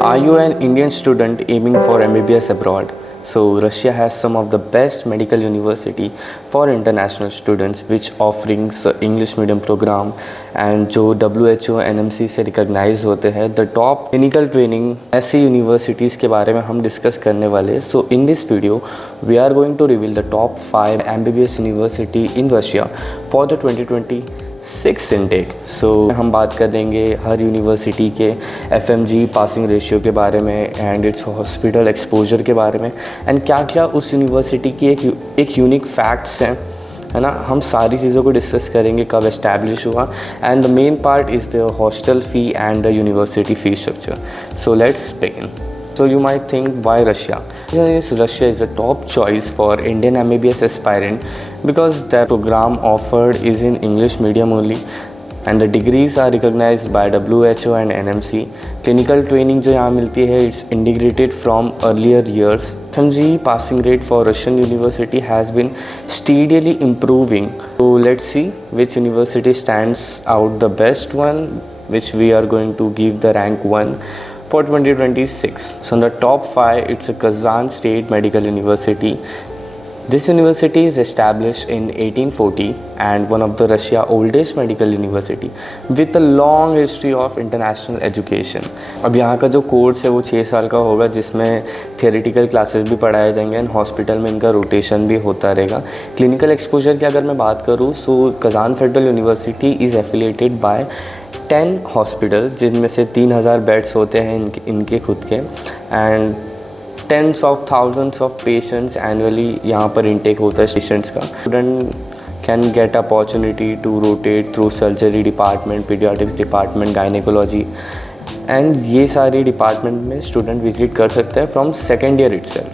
Are you an Indian student aiming for MBBS abroad? So Russia has some of the best medical university for international students which offerings English medium program and जो WHO NMC से recognize होते हैं the top clinical training ऐसी universities के बारे में हम discuss करने वाले. So in this video we are going to reveal the top 5 MBBS university in Russia for the 2026 intake. So हम बात करेंगे हर यूनिवर्सिटी के FMG पासिंग रेशियो के बारे में एंड इट्स हॉस्पिटल एक्सपोजर के बारे में एंड क्या क्या उस यूनिवर्सिटी की एक यूनिक फैक्ट्स हैं, है ना. हम सारी चीज़ों को डिस्कस करेंगे कब एस्टैब्लिश हुआ and the main part is the hostel fee and the university fee structure. So let's begin. So you might think, why Russia? Russia is a top choice for Indian MBBS aspirant because the program offered is in English medium only and the degrees are recognized by WHO and NMC. Clinical training जो यहाँ मिलती है it's integrated from earlier years. FMG passing rate for Russian university has been steadily improving. So let's see which university stands out the best one, which we are going to give the rank 1 for 2026. So in the top 5, it's a Kazan State Medical University. This university is established in 1840 and one of the Russia oldest medical university with a long history of international education. अब यहाँ का जो course है वो 6 साल का होगा जिसमें थियोरेटिकल क्लासेस भी पढ़ाए जाएंगे एंड हॉस्पिटल में इनका रोटेशन भी होता रहेगा. क्लिनिकल एक्सपोजर की अगर मैं बात करूँ so Kazan federal university is affiliated by 10 hospital जिनमें से 3000 बेड्स होते हैं इनके खुद के and tens of thousands of patients annually यहाँ पर इनटेक होता है पेशेंट्स का. Student can get opportunity to rotate through surgery department, paediatrics department, gynaecology and ये सारी डिपार्टमेंट में स्टूडेंट विजिट कर सकते हैं from second year itself.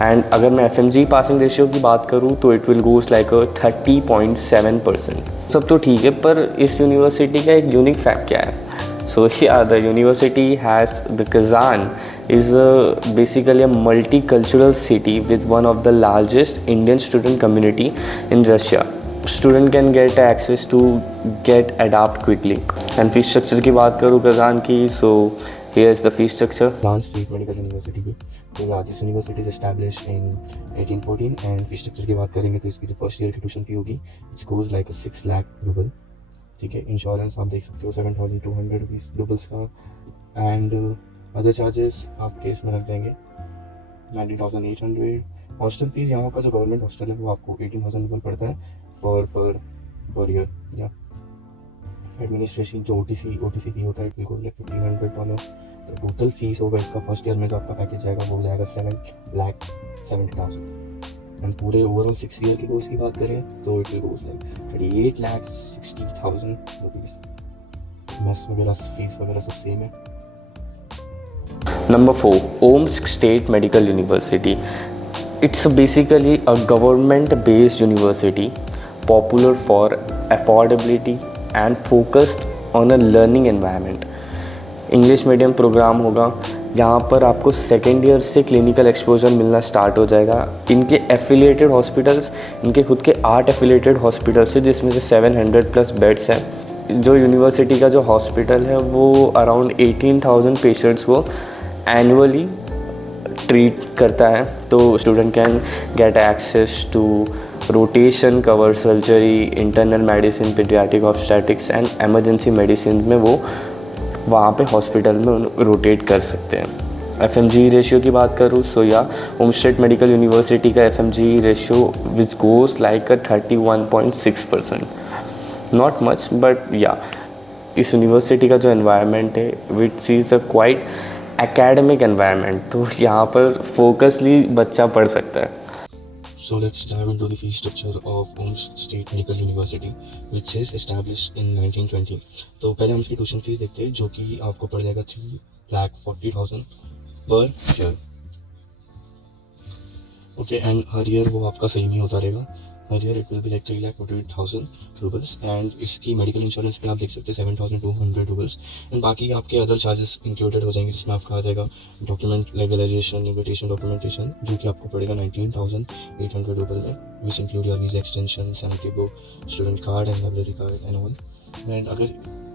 And अगर मैं FMG पासिंग रेशियो की बात करूँ तो इट विल गोज लाइक 30.7%. सब तो ठीक है पर इस यूनिवर्सिटी का एक यूनिक फैक्ट क्या है. So the university has the Kazan is basically a multicultural city with one of the largest Indian student community in Russia. Student can get access to get adapt quickly. And fees structure की बात करूँ Kazan की, सो here is the fee structure. Kazan State Medical University की तो largest university is established in 1814 and fee structure की बात करेंगे तो इसकी जो फर्स्ट ईयर की ट्यूशन फी होगी it goes like 6 lakh rouble. ठीक है. इंश्योरेंस आप देख सकते हो 7200 रूबल्स का एंड अदर चार्जेस आपके इसमें लग जाएंगे 90,800. हॉस्टल फीस यहाँ का जो गवर्नमेंट हॉस्टल है वो आपको 18,000 रूबल पड़ता है पर ईयर. या एडमिनिस्ट्रेशन जो OTC फी होता है इट विल गो लाइक $1,500. तो टोटल फीस होगा इसका फर्स्ट ईयर में जो आपका पैकेज जाएगा वो जाएगा 7,70,000 एंड पूरे ओवरऑल 6 ईयर की कोर्स की बात करें तो it will goes like 38,60,000 rupees. Mess वगैरह फीस वगैरह सब सेम है. Number 4, Omsk State Medical University. It's basically a government-based university popular for affordability and focused on a learning environment. English medium programme होगा. यहाँ पर आपको सेकेंड ईयर से clinical exposure मिलना स्टार्ट हो जाएगा. इनके एफिलिएटेड हॉस्पिटल्स, इनके खुद के 8 एफिलिएटेड हॉस्पिटल्स हैं जिसमें से 700+ बेड्स हैं. जो यूनिवर्सिटी का जो हॉस्पिटल है वो अराउंड 18,000 पेशेंट्स को एनुअली ट्रीट करता है. तो student can get access to rotation cover surgery, internal medicine, paediatric obstetrics and emergency medicine में वो वहाँ पे हॉस्पिटल में रोटेट कर सकते हैं. FMG रेशियो की बात करूँ सो ओम स्टेट मेडिकल यूनिवर्सिटी का FMG ratio which goes like 31.6%. Not much but इस यूनिवर्सिटी का जो एनवायरनमेंट है which is a quite academic environment. तो यहाँ पर फोकसली बच्चा पढ़ सकता है. So let's dive into the fee structure of Omsk State Medical University, which is established in 1920. तो पहले हम इसकी ट्यूशन फीस देखते हैं जो कि आपको पड़ जाएगा 3,40,000 पर ईयर. ओके एंड हर ईयर वो आपका सेम ही होता रहेगा. हर year it will be like 3,48,000 roubles and इसकी मेडिकल इंश्योरेंस पे आप देख सकते हैं 7,200 रूबल्स एंड बाकी आपके अदर चार्जेस इंक्लूडेड हो जाएंगे जिसमें आपका आ जाएगा डॉक्यूमेंट लेगलाइजेशन, इन्विटेशन डॉक्यूमेंटेशन जो कि आपको पड़ेगा 19,800 रूबल में, which include your visa extension, sanitary book, student card and library card and all. And अगर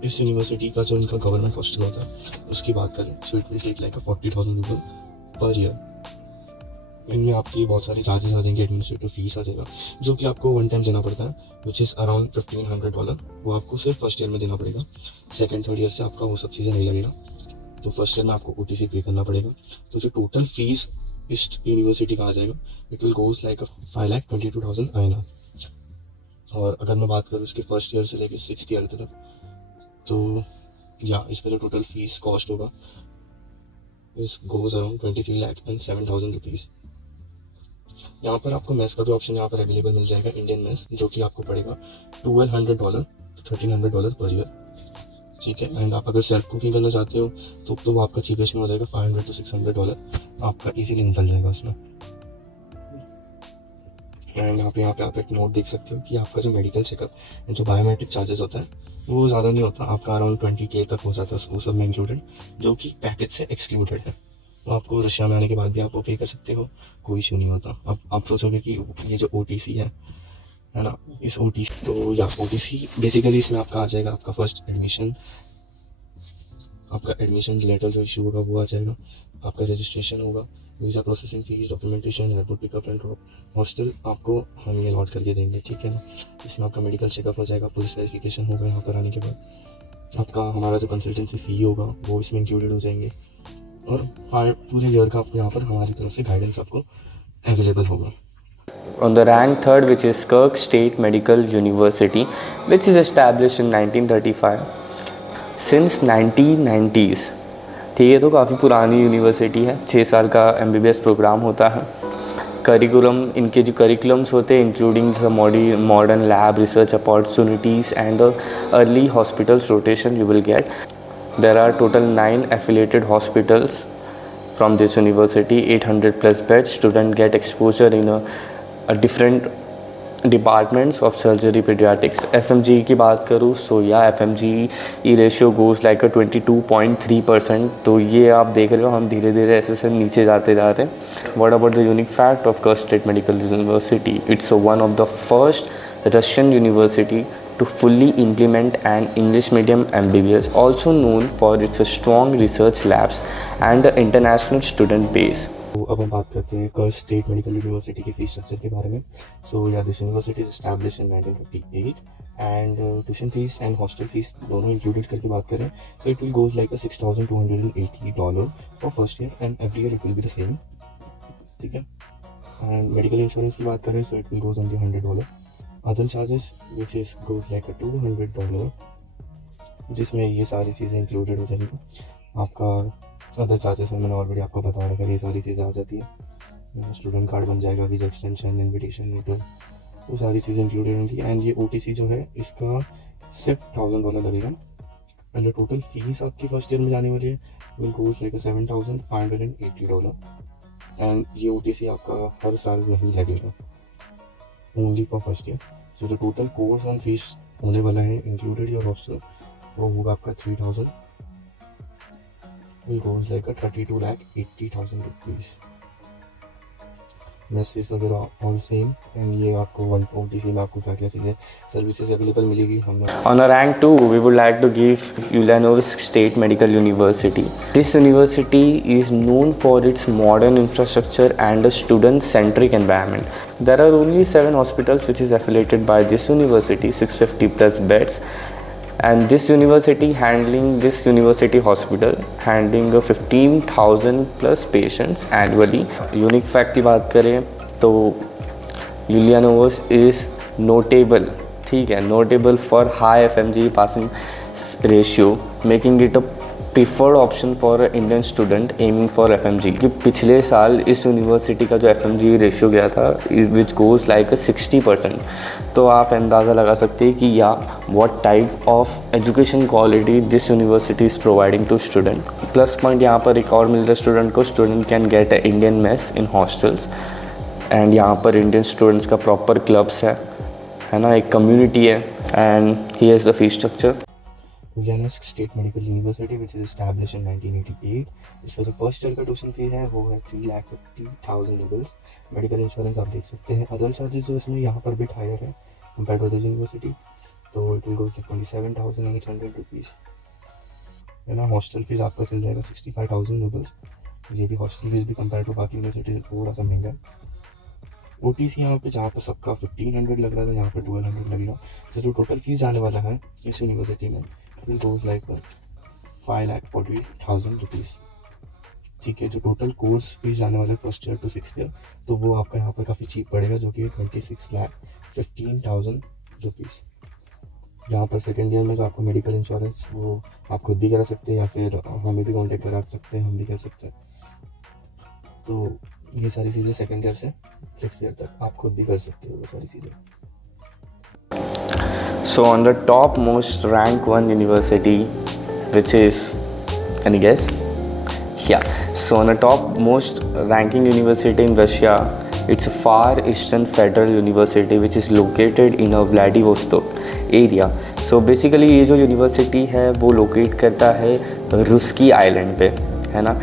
इस यूनिवर्सिटी का जो इनका गवर्नमेंट हॉस्टल होता है उसकी बात करें, so it will take like 40,000 रुपये पर ईयर। इनमें आपकी बहुत सारे चार्जेस आ जाएंगे, एडमिनिस्ट्रेटिव फीस आ जाएगा जो कि आपको वन टाइम देना पड़ता है, विच इज़ अराउंड $1,500। वो आपको सिर्फ फर्स्ट ईयर में देना पड़ेगा। सेकंड थर्ड ईयर से आपका वो सब चीज़ें नहीं लगेगा। तो फर्स्ट ईयर में आपको OTC पे करना पड़ेगा। तो जो टोटल फीस इस यूनिवर्सिटी का आ जाएगा, it will goes like 5,22,000 INR। और अगर मैं बात करूँ इसके फर्स्ट ईयर से लेकर 6th ईयर तक, तो या इसका जो टोटल फीस कॉस्ट होगा इस गोज अराउंड 23,07,000 रुपीज़। यहाँ पर आपको मेस का भी ऑप्शन यहाँ पर अवेलेबल मिल जाएगा, इंडियन मेस, जो कि आपको पड़ेगा $1,200 to $1,300 पर ईयर। ठीक है। एंड आप अगर सेल्फ कुकिंग करना चाहते हो तो वो आपका चीपेस्ट में हो जाएगा $500 to $600 आपका इजीली निकल जाएगा उसमें। एंड यहाँ पे आप एक नोट देख सकते हो कि आपका जो मेडिकल चेकअप जो बायोमेट्रिक चार्जेस होता है वो ज़्यादा नहीं होता, आपका अराउंड 20K तक हो जाता है वो सब में इंक्लूडेड, जो कि पैकेज से एक्सक्लूडेड है। तो आपको रशिया में आने के बाद भी आप वो पे कर सकते हो, कोई इशू नहीं होता। अब आप सोचोगे कि ये जो OTC है ना, इस OTC तो या OTC बेसिकली इसमें आपका आ जाएगा आपका फर्स्ट एडमिशन, आपका एडमिशन लेटर जो इशू होगा वो आ जाएगा, आपका रजिस्ट्रेशन होगा, visa processing fees, documentation, airport pickup and drop, hostel आपको हम ये अलॉट करके देंगे। ठीक है ना। इसमें आपका मेडिकल चेकअप हो जाएगा, पुलिस वेरिफिकेशन होगा यहाँ पर आने के बाद, आपका हमारा जो कंसल्टेंसी फ़ी होगा वो इसमें इंक्लूडेड हो जाएंगे, और पूरे ईयर का आपको यहाँ पर हमारी तरफ से गाइडेंस आपको अवेलेबल होगा। On the rank third, which is Kirk State Medical University, which is established in 1935. Since 1990s, ठीक है, तो काफ़ी पुरानी यूनिवर्सिटी है। 6 साल का MBBS प्रोग्राम होता है। करिकुलम, इनके जो करिकुलम्स होते हैं including modern lab, research opportunities and early hospitals rotation you will get. There are total 9 affiliated hospitals from this university, 800 plus beds. Students get exposure in a different departments of surgery, pediatrics. FMG की बात करूँ सो या FMG ratio goes like 22.3%। तो ये आप देख रहे हो हम धीरे धीरे ऐसे नीचे जाते जा रहे हैं। What about the unique fact of Kirk State Medical University? It's one of the first Russian university to fully implement an English medium MBBS, also known for its strong research labs and international student base. तो अब हम बात करते हैं कर्क state medical university की fees structure के बारे में। सो या this university is establish in 1958 and tuition fees and hostel fees दोनों इंक्लूडेड करके बात करें so it will goes like $6,280 for first year and every year it will be the same. ठीक है। एंड मेडिकल इंश्योरेंस की बात करें so it will goes only $100। Other charges which is goes like $200, जिसमें ये सारी चीज़ें इंक्लूडेड हो जाएंगी। आपका अदर चार्जेस में मैंने ऑलरेडी आपको बता रखा है, ये सारी चीज़ें आ जाती है। स्टूडेंट कार्ड बन जाएगा, वीज़ा एक्सटेंशन, इन्विटेशन लेटर, वो सारी चीज़ें इंक्लूडेड होंगी। एंड ये OTC जो है इसका सिर्फ $1,000 लगेगा। एंड जो टोटल फीस आपकी फर्स्ट ईयर में जाने वाली है विल गोज लाइक $7,580। एंड ये OTC आपका हर साल नहीं लगेगा, ओनली फॉर फर्स्ट ईयर। सो जो टोटल कोर्स ऑन फीस होने वाला है इंक्लूडेड योर हॉस्टल वो होगा आपका 3,000, will goes like a 32,80,000 rupees। Mess fees वगैरह ऑल सेम। एंड ये आपको OTC में आपको क्या क्या चीज़ें सर्विसेज अवेलेबल मिलेगी हम। On a rank 2, we would like to give Ulyanovsk State Medical University. This university is known for its modern infrastructure and a student-centric environment. There are only 7 hospitals which is affiliated by this university, 650 plus beds. And this university hospital handling 15,000 plus patients annually. Unique fact की बात करें तो Ulyanovsk is notable, ठीक है, notable for high FMG passing ratio, making it a preferred option for an Indian student aiming for FMG। कि पिछले साल इस यूनिवर्सिटी का जो FMG रेशियो गया था विच गोज़ लाइक 60%। तो आप अंदाज़ा लगा सकते हैं कि या what type of education quality this university is providing to student. Plus point यहाँ पर एक और मिल रहा है स्टूडेंट को, student can get a Indian mess in hostels. And यहाँ पर इंडियन स्टूडेंट्स का प्रॉपर क्लब्स है ना, एक कम्युनिटी है। And here is the fees structure. Ulyanovsk State Medical University which is established in 1988। इसका जो फर्स्ट ईयर का ट्यूशन फी है वो है 3,50,000 रुपीज़। मेडिकल इंश्योरेंस आप देख सकते हैं। अदर चार्जेस जो इसमें यहाँ पर भी हायर है कंपेयर टू अदर यूनिवर्सिटी। तो it will goes like 27,800 rupees, है ना। हॉस्टल फीस आपका चल जाएगा 65,000 रुपीज़। ये भी हॉस्टल फीस भी कंपेयर टू बाकी यूनिवर्सिटी से थोड़ा सा महंगा है। OTC यहाँ पे जहाँ पे सबका 1500 लग रहा था, यहाँ पे 1200 लगेगा। तो जो टोटल फीस जाने वाला है इस यूनिवर्सिटी में, it will goes like 5,40,000 rupees, ठीक है। जो टोटल कोर्स फीस जाने वाला है first year to 6th year, तो वो आपका यहाँ पर काफ़ी चीप पड़ेगा, जो कि 26,15,000 रुपीज़। यहाँ पर सेकेंड ईयर में जो आपको मेडिकल इंश्योरेंस वो आप खुद भी करा सकते हैं, या फिर हमें भी कॉन्टेक्ट करा सकते हैं, हम भी कर सकते हैं। तो ये सारी चीज़ें सेकेंड ईयर से 6th ईयर तक आप खुद भी कर सकते हो, वो सारी चीज़ें। So on the top most rank one university, which is, any guess? Yeah. So on the top most ranking university in Russia, it's a Far Eastern Federal University, which is located in a Vladivostok area. So basically ये जो university है वो locate करता है रुस्की island पे, है ना।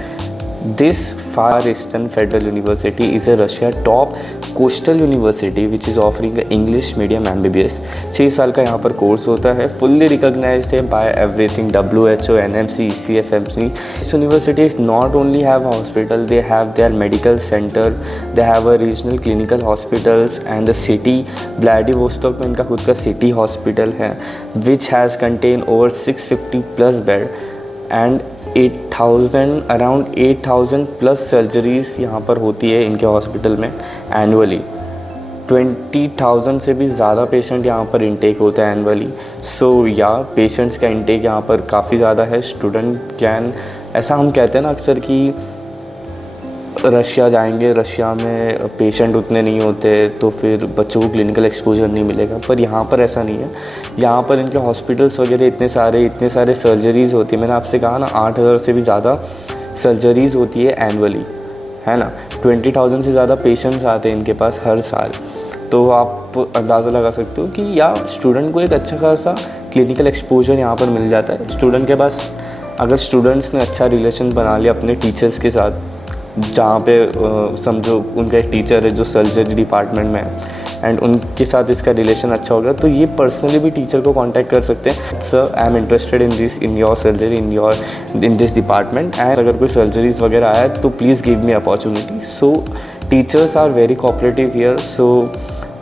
This Far Eastern Federal University is a Russia top coastal university which is offering a English medium MBBS। 6 साल का यहाँ पर कोर्स होता है, फुल्ली रिकॉग्नाइज्ड है by everything, WHO, NMC, ECFMC। This university is not only have a hospital, they have their medical center, they have a regional clinical hospitals and the city Vladivostok में इनका खुद का city hospital है which has contained over 650 plus bed and 8,000 plus surgeries यहाँ पर होती है इनके हॉस्पिटल में एनुअली। 20,000 से भी ज़्यादा पेशेंट यहाँ पर इंटेक होता है एनुअली। सो या पेशेंट्स का इंटेक यहाँ पर काफ़ी ज़्यादा है। स्टूडेंट कैन, ऐसा हम कहते हैं ना अक्सर कि रशिया जाएंगे, रशिया में पेशेंट उतने नहीं होते तो फिर बच्चों को क्लिनिकल एक्सपोजर नहीं मिलेगा, पर यहाँ पर ऐसा नहीं है। यहाँ पर इनके हॉस्पिटल्स वगैरह इतने सारे सर्जरीज़ होती है। मैंने आपसे कहा ना 8,000 से भी ज़्यादा सर्जरीज़ होती है एनुअली, है ना। 20,000 से ज़्यादा पेशेंट्स आते हैं इनके पास हर साल। तो आप अंदाज़ा लगा सकते हो कि या स्टूडेंट को एक अच्छा खासा क्लिनिकल एक्सपोजर यहाँ पर मिल जाता है। स्टूडेंट के पास, अगर स्टूडेंट्स ने अच्छा रिलेशन बना लिया अपने टीचर्स के साथ, जहाँ पे समझो उनका एक टीचर है जो सर्जरी डिपार्टमेंट में है एंड उनके साथ इसका रिलेशन अच्छा होगा, तो ये पर्सनली भी टीचर को कांटेक्ट कर सकते हैं, sir I am interested in your surgery in this department and अगर कोई सर्जरीज वगैरह आया तो please give me opportunity. So teachers are very cooperative here. So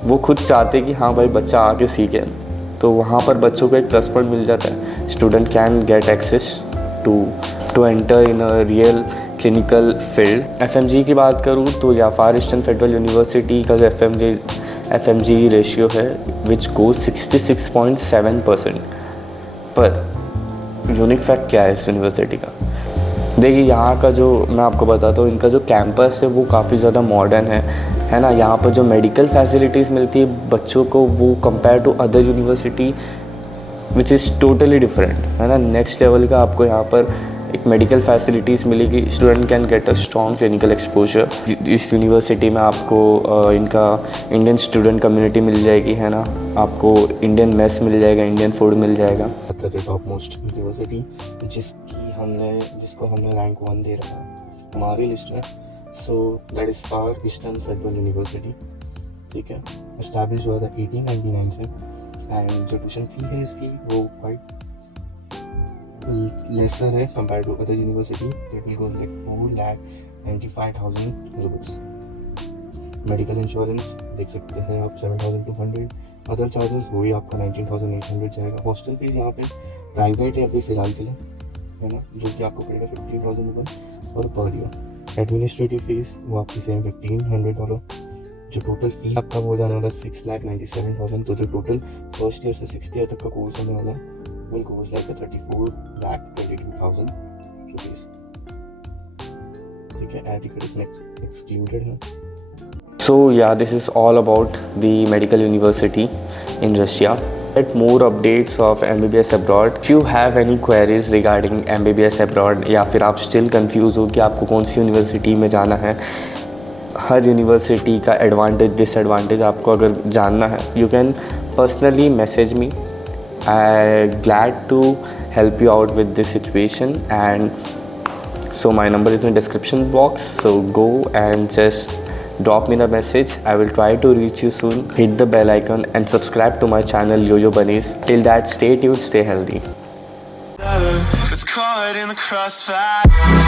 वो खुद चाहते कि हाँ भाई बच्चा आके सीखे, तो वहाँ पर बच्चों को एक प्लस पॉइंट मिल जाता है। Student can get access to enter in a real clinical field. FMG की बात करूँ तो या फार ईस्टर्न फेडरल यूनिवर्सिटी का जो FMG रेशियो है विच गोज 66.7%। पर यूनिक फैक्ट क्या है इस यूनिवर्सिटी का? देखिए यहाँ का जो, मैं आपको बताता हूँ, इनका जो कैंपस है वो काफ़ी ज़्यादा मॉडर्न है ना। यहाँ पर जो मेडिकल फैसिलिटीज़ मिलती है बच्चों को, वो compare to other university which is totally different, है ना। नेक्स्ट लेवल का आपको यहाँ पर एक मेडिकल फैसिलिटीज़ मिलेगी। Student can get a strong clinical exposure. इस यूनिवर्सिटी में आपको इनका इंडियन स्टूडेंट कम्युनिटी मिल जाएगी, है ना। आपको इंडियन मेस मिल जाएगा, इंडियन फूड मिल जाएगा। टॉप मोस्ट यूनिवर्सिटी जिसको हमने रैंक 1 दे रखा है हमारी लिस्ट में, so that is far eastern federal university, ठीक है। एस्टैब्लिश हुआ था 1899 से एंड जो ट्यूशन फ़ी है इसकी वो क्वाइट lesser है compared to other university. It will go like 4,95,000 rupees. Medical insurance देख सकते हैं आप 7,200। अदर चार्जेस वही आपका 19,800 जाएगा। हॉस्टल फीस यहाँ पे प्राइवेट है अभी फ़िलहाल के लिए, है ना, जो कि आपको पड़ेगा 15,000 रुपये और पर ईयर। एडमिनिस्ट्रेटिव फीस वो आपकी सेम $1,500। जो टोटल फीस आपका वो जाने वाला 6,97,000। तो जो टोटल फर्स्ट ईयर से 6th ईयर तक का कोर्स होने वाला है will goes like a 34,22,000 rupees, ठीक है। एयर टिकट इसमें एक्सक्लूडेड है। So yeah, this is all about the medical university in Russia. Get more updates of MBBS abroad. If you have any queries regarding MBBS abroad या फिर आप still confused हो कि आपको कौन सी यूनिवर्सिटी में जाना है, हर यूनिवर्सिटी का एडवांटेज डिसएडवांटेज आपको अगर जानना है, you can personally message me. I'm glad to help you out with this situation, and so my number is in description box, so go and just drop me a message. I will try to reach you soon. Hit the bell icon and subscribe to my channel Yo-Yo Bunnies. Till that, stay tuned, stay healthy. It's caught in the crossfire.